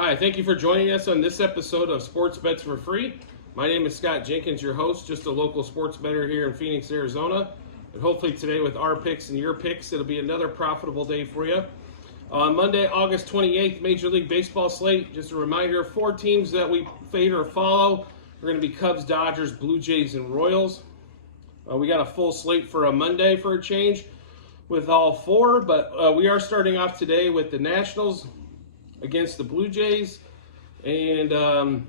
Hi, thank you for joining us on this episode of Sports Bets for Free. My name is Scott Jenkins, your host, just a local sports bettor here in Phoenix, Arizona. And hopefully today with our picks and your picks, it'll be another profitable day for you. On Monday, August 28th, Major League Baseball slate. Just a reminder, 4 teams that we favor or follow are going to be Cubs, Dodgers, Blue Jays, and Royals. We got a full slate for a Monday for a change with all 4, but we are starting off today with the Nationals against the Blue Jays, and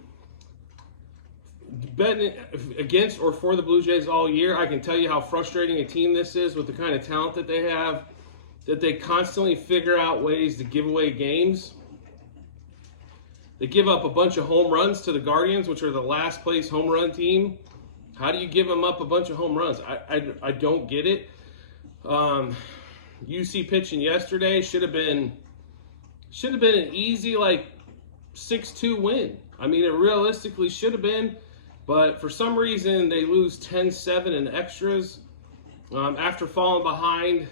betting against or for the Blue Jays all year, I can tell you how frustrating a team this is with the kind of talent that they have, that they constantly figure out ways to give away games. They give up a bunch of home runs to the Guardians, which are the last place home run team. How do you give them up a bunch of home runs? I don't get it. UC pitching yesterday should have been an easy 6-2 win. I mean, it realistically should have been, but for some reason they lose 10-7 in extras. After falling behind,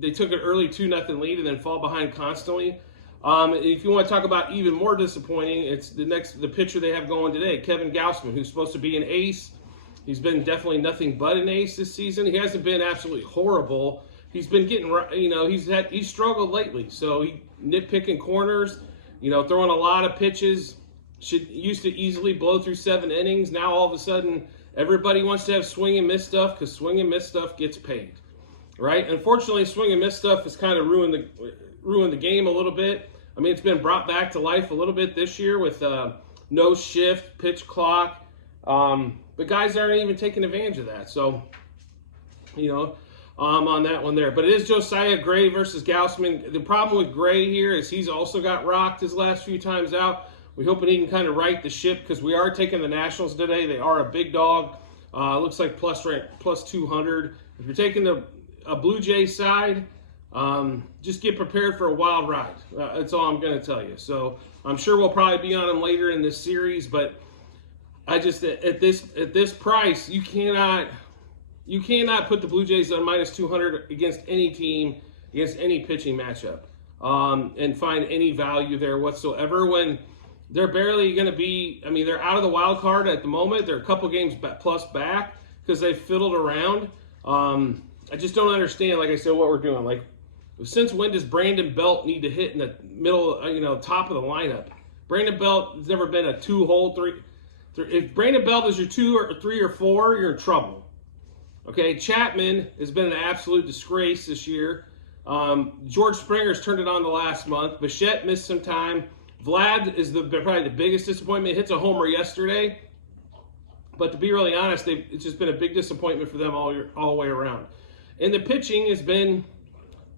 they took an early 2-0 lead and then fall behind constantly. If you want to talk about even more disappointing, it's the pitcher they have going today, Kevin Gausman, who's supposed to be an ace. He's been definitely nothing but an ace this season. He hasn't been absolutely horrible. He's been getting, he's struggled lately. So he nitpicking corners, throwing a lot of pitches. Used to easily blow through 7 innings. Now all of a sudden, everybody wants to have swing and miss stuff because swing and miss stuff gets paid, right? Unfortunately, swing and miss stuff has kind of ruined the game a little bit. I mean, it's been brought back to life a little bit this year with no shift, pitch clock. But guys aren't even taking advantage of that. So, on that one there. But it is Josiah Gray versus Gausman. The problem with Gray here is he's also got rocked his last few times out. We're hoping he can kind of right the ship because we are taking the Nationals today. They are a big dog. Looks like plus 200. If you're taking a Blue Jays side, just get prepared for a wild ride. That's all I'm going to tell you. So I'm sure we'll probably be on them later in this series, but I just at this price, you cannot put the Blue Jays on minus 200 against any team, against any pitching matchup, and find any value there whatsoever when they're barely going to be. I mean, they're out of the wild card at the moment. They're a couple games plus back because they've fiddled around. I just don't understand, like I said, what we're doing. Since when does Brandon Belt need to hit in the middle, top of the lineup? Brandon Belt has never been a 2-hole 3. If Brandon Belt is your 2 or 3 or 4, you're in trouble. Okay, Chapman has been an absolute disgrace this year. George Springer's turned it on the last month. Bichette missed some time. Vlad is probably the biggest disappointment. Hits a homer yesterday. But to be really honest, it's just been a big disappointment for them all the way around. And the pitching has been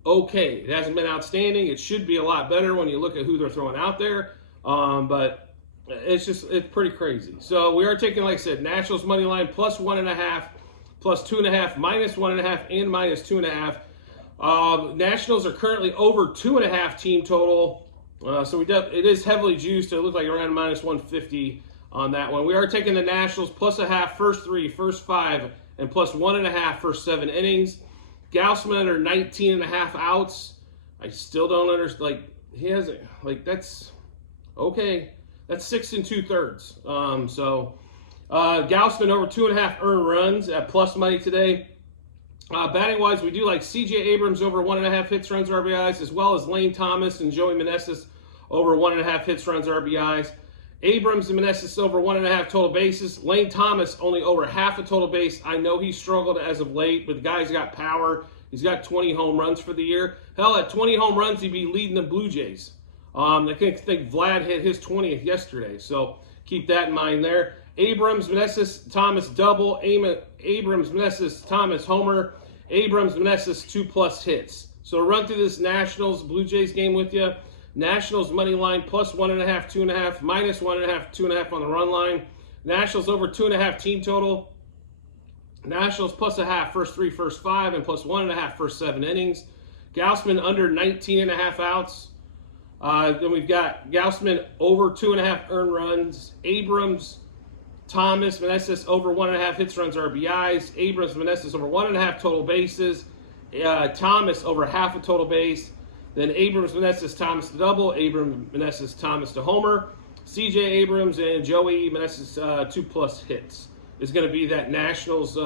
okay. It hasn't been outstanding. It should be a lot better when you look at who they're throwing out there. But it's pretty crazy. So we are taking, like I said, Nationals money line plus 1.5, plus 2.5, minus 1.5, and minus 2.5. Nationals are currently over 2.5 team total. So it is heavily juiced. It looks like around minus 150 on that one. We are taking the Nationals plus 0.5 first 3, first 5, and plus 1.5 first 7 innings. Gausman under 19.5 outs. I still don't understand. He has that's okay. That's 6 2/3. Gausman over 2.5 earned runs at plus money today. Batting wise, we do like CJ Abrams over 1.5 hits, runs, RBIs, as well as Lane Thomas and Joey Meneses over 1.5 hits, runs, RBIs. Abrams and Meneses over 1.5 total bases. Lane Thomas only over half a total base. I know he struggled as of late, but the guy's got power. He's got 20 home runs for the year. Hell, at 20 home runs, he'd be leading the Blue Jays. I think Vlad hit his 20th yesterday, so keep that in mind there. Abrams, Meneses, Thomas double. Abrams, Meneses, Thomas homer. Abrams, Meneses 2+ hits. So run through this Nationals Blue Jays game with you. Nationals money line plus 1.5, 2.5, minus 1.5, 2.5 on the run line. Nationals over 2.5 team total. Nationals plus 0.5 first 3, first 5, and plus 1.5 first 7 innings. Gausman under 19.5 outs. Then we've got Gausman over 2.5 earned runs. Abrams, Thomas, Meneses over 1.5 hits, runs, RBIs. Abrams, Meneses over 1.5 total bases. Thomas over half a total base. Then Abrams, Meneses, Thomas to double. Abrams, Meneses, Thomas to homer. C.J. Abrams and Joey Meneses 2+ hits is going to be that Nationals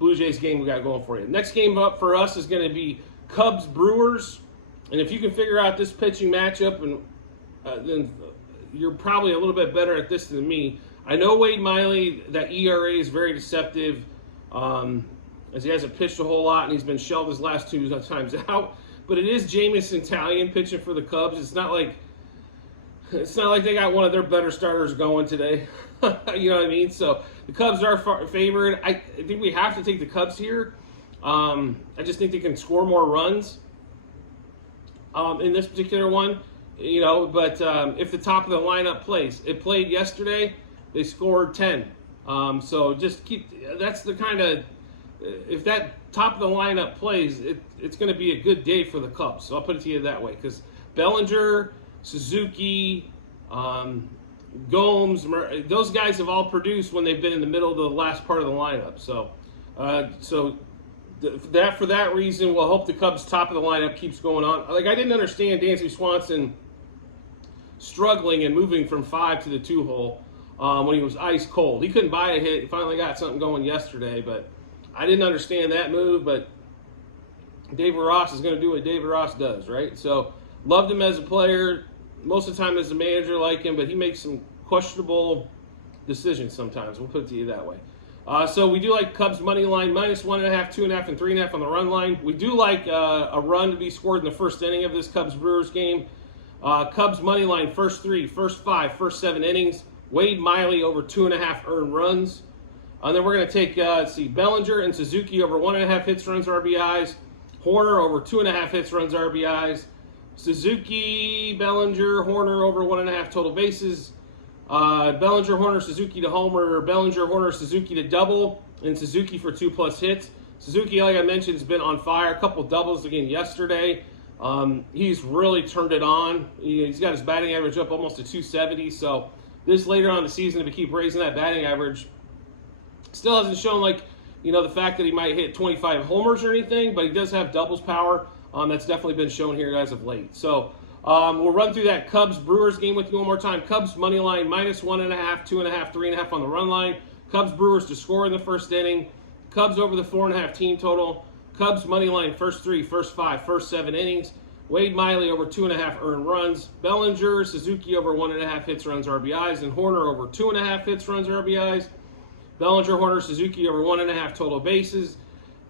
Blue Jays game we got going for you. Next game up for us is going to be Cubs Brewers, and if you can figure out this pitching matchup, and then you're probably a little bit better at this than me. I know Wade Miley, that ERA is very deceptive, as he hasn't pitched a whole lot and he's been shelved his last 2 times out. But it is Jameson Taillon pitching for the Cubs. It's not like they got one of their better starters going today. You know what I mean? So the Cubs are favored. I think we have to take the Cubs here. I just think they can score more runs in this particular one. You know, but if the top of the lineup plays, it played yesterday, they scored 10. So just that's the kind of, if that top of the lineup plays, it's going to be a good day for the Cubs. So I'll put it to you that way, because Bellinger, Suzuki, Gomes, those guys have all produced when they've been in the middle of the last part of the lineup. So, for that reason, we'll hope the Cubs' top of the lineup keeps going on. Like, I didn't understand Dansby Swanson struggling and moving from 5 to the 2 hole when he was ice cold. He couldn't buy a hit. He finally got something going yesterday, but I didn't understand that move. But David Ross is going to do what David Ross does, right? So loved him as a player. Most of the time as a manager, like him, but he makes some questionable decisions sometimes. We'll put it to you that way. So we do like Cubs money line, -1.5, 2.5, and 3.5 on the run line. We do like a run to be scored in the first inning of this Cubs Brewers game. Cubs money line, first 3, first 5, first 7 innings. Wade Miley over 2.5 earned runs. And then we're going to take, Bellinger and Suzuki over 1.5 hits, runs, RBIs. Horner over 2.5 hits, runs, RBIs. Suzuki, Bellinger, Horner over 1.5 total bases. Bellinger, Horner, Suzuki to homer. Bellinger, Horner, Suzuki to double. And Suzuki for 2+ hits. Suzuki, like I mentioned, has been on fire. A couple doubles again yesterday. He's really turned it on. He's got his batting average up almost to 270. So this later on in the season, if we keep raising that batting average, still hasn't shown the fact that he might hit 25 homers or anything, but he does have doubles power. That's definitely been shown here as of late. So we'll run through that Cubs Brewers game with you one more time. Cubs money line, -1.5, 2.5, 3.5 on the run line. Cubs Brewers to score in the first inning. Cubs over the 4.5 team total. Cubs money line, first 3, first 5, first 7 innings. Wade Miley over 2.5 earned runs. Bellinger, Suzuki over 1.5 hits, runs, RBIs. And Horner over 2.5 hits, runs, RBIs. Bellinger, Horner, Suzuki over 1.5 total bases.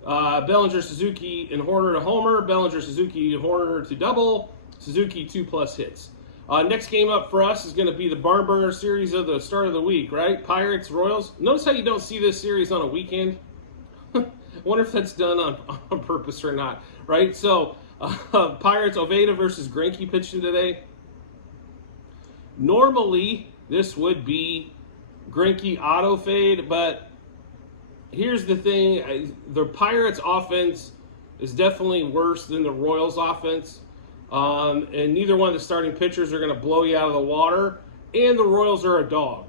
Bellinger, Suzuki, and Horner to homer. Bellinger, Suzuki, Horner to double. Suzuki 2+ hits. Next game up for us is going to be the barn burner series of the start of the week, right? Pirates, Royals. Notice how you don't see this series on a weekend? I wonder if that's done on purpose or not, right? So, Pirates, Oviedo versus Greinke pitching today. Normally, this would be Greinke auto fade, but here's the thing. The Pirates offense is definitely worse than the Royals offense. And neither one of the starting pitchers are going to blow you out of the water. And the Royals are a dog.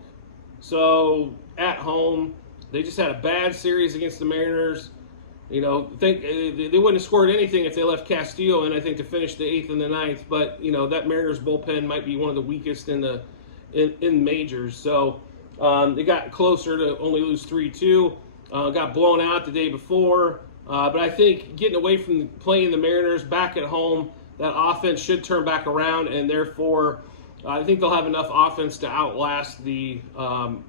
So, at home, they just had a bad series against the Mariners. They wouldn't have scored anything if they left Castillo in, I think, to finish the 8th and the 9th. But, that Mariners bullpen might be one of the weakest in majors. So, they got closer to only lose 3-2. Got blown out the day before. But I think getting away from playing the Mariners back at home, that offense should turn back around, and therefore I think they'll have enough offense to outlast the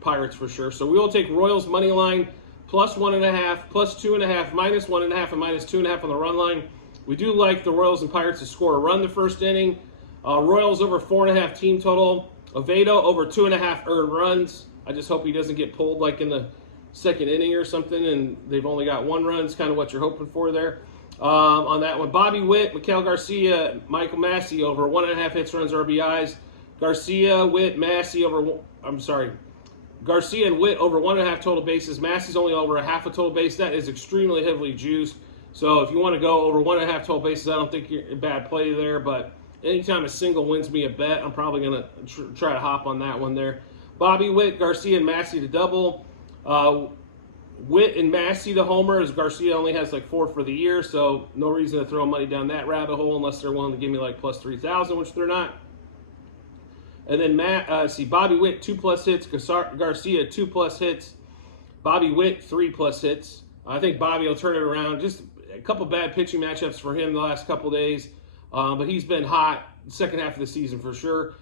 Pirates for sure. So we will take Royals money line, +1.5, +2.5, -1.5, and -2.5 on the run line. We do like the Royals and Pirates to score a run the first inning. Royals over 4.5 team total. Oviedo over 2.5 earned runs. I just hope he doesn't get pulled like in the second inning or something, and they've only got 1 run. It's kind of what you're hoping for there. On that one, Bobby Witt, Miguel Garcia, Michael Massey over 1.5 hits, runs, RBIs. Garcia, Witt, Massey Garcia and Witt over 1.5 total bases. Massey's only over 1/2 a total base. That is extremely heavily juiced. So if you want to go over 1.5 total bases, I don't think you're a bad play there. But anytime a single wins me a bet, I'm probably going to try to hop on that one there. Bobby Witt, Garcia, and Massey to double. Witt and Massey to homer, as Garcia only has like 4 for the year, so no reason to throw money down that rabbit hole unless they're willing to give me like plus 3,000, which they're not. And then Bobby Witt 2+ hits, Garcia 2+ hits, Bobby Witt 3+ hits. I think Bobby will turn it around. Just a couple bad pitching matchups for him the last couple days, but he's been hot second half of the season for sure.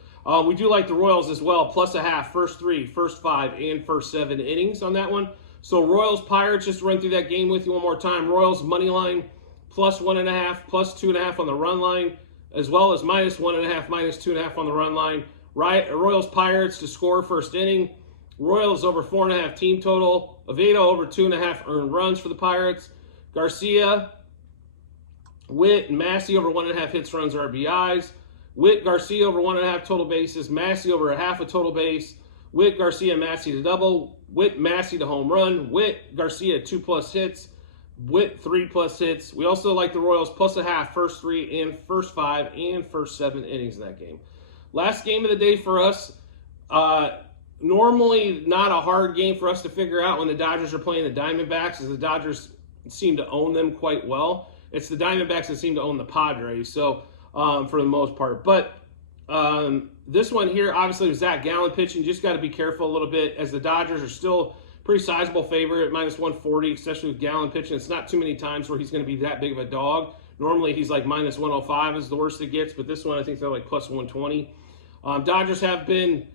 We do like the Royals as well, +0.5, first 3, first 5, and first 7 innings on that one. So Royals Pirates, just to run through that game with you one more time. Royals money line +1.5, +2.5 on the run line, as well as -1.5, -2.5 on the run line. Royals Pirates to score first inning. Royals over 4.5 team total. Oviedo over 2.5 earned runs for the Pirates. Garcia, Witt, and Massey over 1.5 hits, runs, RBIs. Witt, Garcia over 1.5 total bases. Massey over 1/2 a total base. Witt, Garcia, Massey to double. Witt, Massey to home run. Witt, Garcia 2+ hits. Witt 3+ hits. We also like the Royals +0.5, first 3 and first 5 and first 7 innings in that game. Last game of the day for us. Normally not a hard game for us to figure out when the Dodgers are playing the Diamondbacks, as the Dodgers seem to own them quite well. It's the Diamondbacks that seem to own the Padres, so for the most part. But this one here, obviously, with Zach Gallen pitching, just got to be careful a little bit, as the Dodgers are still pretty sizable favorite at -140, especially with Gallen pitching. It's not too many times where he's going to be that big of a dog. Normally, he's like -105 is the worst it gets, but this one, I think they're like +120. Dodgers have been,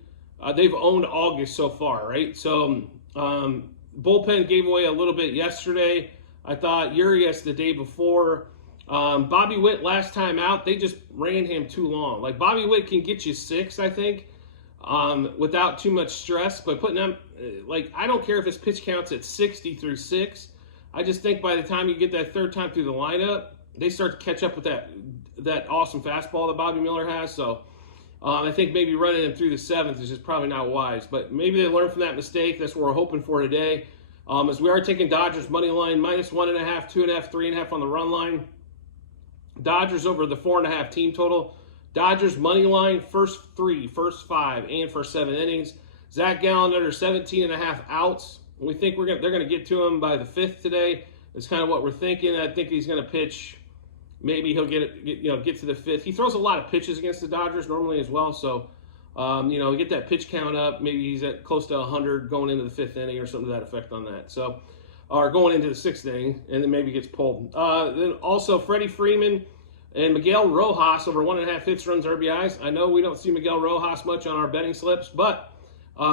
they've owned August so far, right? So bullpen gave away a little bit yesterday. I thought Urias the day before. Bobby Witt last time out, they just ran him too long. Like, Bobby Witt can get you 6, I think, without too much stress. But putting him, like, I don't care if his pitch counts at 60 through 6. I just think by the time you get that third time through the lineup, they start to catch up with that awesome fastball that Bobby Miller has. So I think maybe running him through the 7th is just probably not wise. But maybe they learn from that mistake. That's what we're hoping for today. As we are taking Dodgers money line, -1.5, 2.5, 3.5 on the run line. Dodgers over the 4.5 team total. Dodgers money line, first 3, first 5, and first 7 innings. Zach Gallen under 17.5 outs. We think they're going to get to him by the 5th today. That's kind of what we're thinking. I think he's going to pitch. Maybe he'll get to the 5th. He throws a lot of pitches against the Dodgers normally as well. So, get that pitch count up. Maybe he's at close to 100 going into the 5th inning or something to that effect on that. So, or going into the 6th inning, and then maybe gets pulled. Then also Freddie Freeman and Miguel Rojas over 1.5 hits, runs, RBIs. I know we don't see Miguel Rojas much on our betting slips, but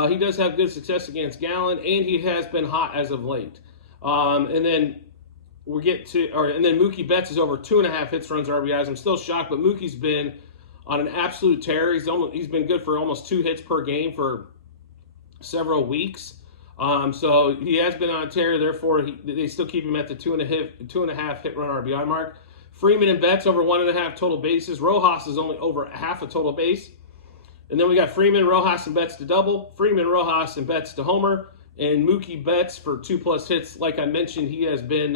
he does have good success against Gallen, and he has been hot as of late. And then Mookie Betts is over 2.5 hits, runs, RBIs. I'm still shocked, but Mookie's been on an absolute tear. He's been good for almost 2 hits per game for several weeks. So he has been on a tear. Therefore, they still keep him at the 2.5 hit run RBI mark. Freeman and Betts over 1.5 total bases. Rojas is only over 1/2 a total base. And then we got Freeman, Rojas, and Betts to double. Freeman, Rojas, and Betts to homer. And Mookie Betts for 2+ hits. Like I mentioned, he has been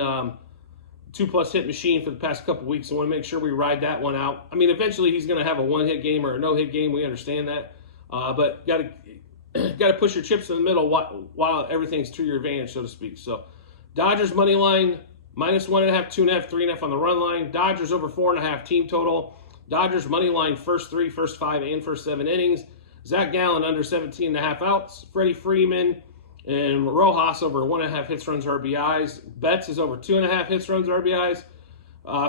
2+ hit machine for the past couple weeks. So I want to make sure we ride that one out. I mean, eventually he's going to have a 1-hit game or a no-hit game. We understand that. But got to push your chips in the middle while everything's to your advantage, so to speak. So Dodgers money line, -1.5, 2.5, 3.5 on the run line. Dodgers over 4.5 team total. Dodgers money line, first 3, first 5, and first 7 innings. Zach Gallen under 17.5 outs. Freddie Freeman and Rojas over 1.5 hits, runs, RBIs. Betts is over 2.5 hits, runs, RBIs.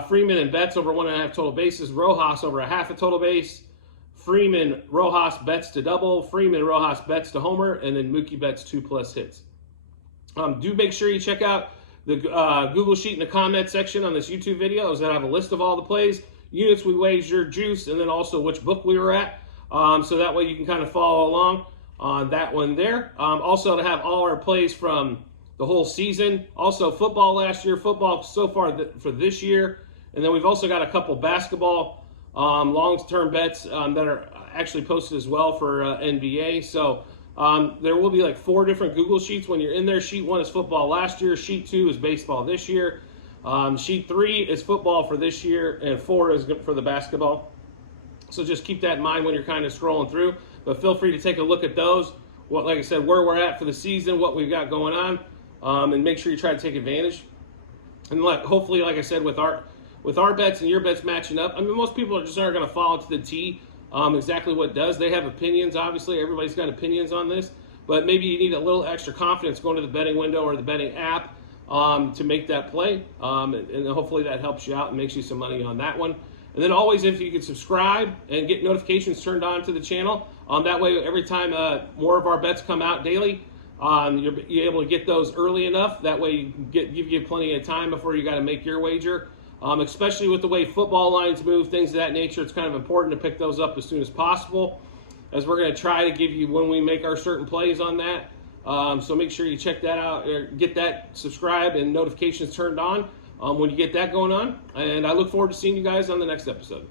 Freeman and Betts over 1.5 total bases. Rojas over 1/2 a total base. Freeman, Rojas, Betts to double. Freeman, Rojas, Betts to homer. And then Mookie Betts 2+ hits. Do make sure you check out the Google Sheet in the comment section on this YouTube video. Is that I have a list of all the plays, units we wagered, juice, and then also which book we were at. So that way you can kind of follow along on that one there. Also to have all our plays from the whole season. Also football last year, football so far for this year. And then we've also got a couple basketball long-term bets that are actually posted as well for NBA. So there will be like 4 different Google Sheets when you're in there. Sheet 1 is football last year. Sheet 2 is baseball this year. Sheet 3 is football for this year. And 4 is for the basketball. So just keep that in mind when you're kind of scrolling through. But feel free to take a look at those. Like I said, where we're at for the season, what we've got going on. and make sure you try to take advantage. And hopefully, like I said, with our bets and your bets matching up, I mean, most people just aren't going to follow to the T exactly what it does. They have opinions, obviously. Everybody's got opinions on this. But maybe you need a little extra confidence going to the betting window or the betting app to make that play. And hopefully that helps you out and makes you some money on that one. And then always, if you could subscribe and get notifications turned on to the channel, that way every time more of our bets come out daily, you're able to get those early enough. That way you give you plenty of time before you got to make your wager. Especially with the way football lines move, things of that nature, it's kind of important to pick those up as soon as possible, as we're going to try to give you when we make our certain plays on that. So make sure you check that out, or get that subscribe and notifications turned on when you get that going on. And I look forward to seeing you guys on the next episode.